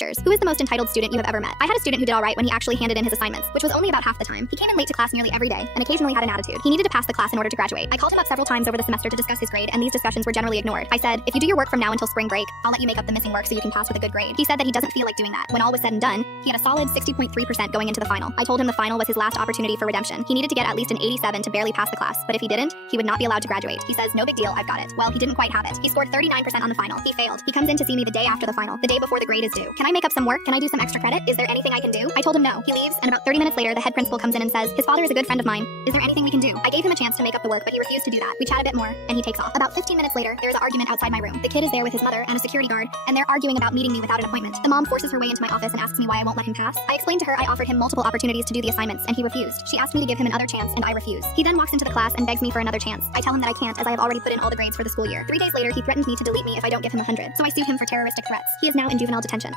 teachers. Who is the most entitled student you have ever met? I had a student who did all right when he actually handed in his assignments, which was only about half the time. He came in late to class nearly every day and occasionally had an attitude. He needed to pass the class in order to graduate. I called him up several times over the semester to discuss his grade, and these discussions were generally ignored. I said, if you do your work from now until spring break, I'll let you make up the missing work so you can pass with a good grade. He said that he doesn't feel like doing that. When all was said and done, he had a solid 60.3% going into the final. I told him the final was his last opportunity for redemption. He needed to get at least an 87 to barely pass the class, but if he didn't, he would not be allowed to graduate. He says, no big deal, I've got it. Well, he didn't quite have it. He scored 39% on the final. He failed. He comes in to see me the day after the final, the day before the grade is due. Can I make up some work? Can I do some extra credit? Is there anything I can do? I told him no. He leaves, and about 30 minutes later, the head principal comes in and says, his father is a good friend of mine. Is there anything we can do? I gave him a chance to make up the work, but he refused to do that. We chat a bit more, and he takes off. About 15 minutes later, there is an argument outside my room. The kid is there with his mother and a security guard, and they're arguing about meeting me without an appointment. The mom forces her way into my office and asks me why I won't let him pass. I explained to her I offered him multiple opportunities to do the assignments, and he refused. She asked me to give him another chance, and I refuse. He then walks into the class and begs me for another chance. I tell him that I can't, as I have already put in all the grades for the school year. 3 days later, he threatened me to delete me if I don't give him 100, so I sued him for terroristic threats. He is now in juvenile detention.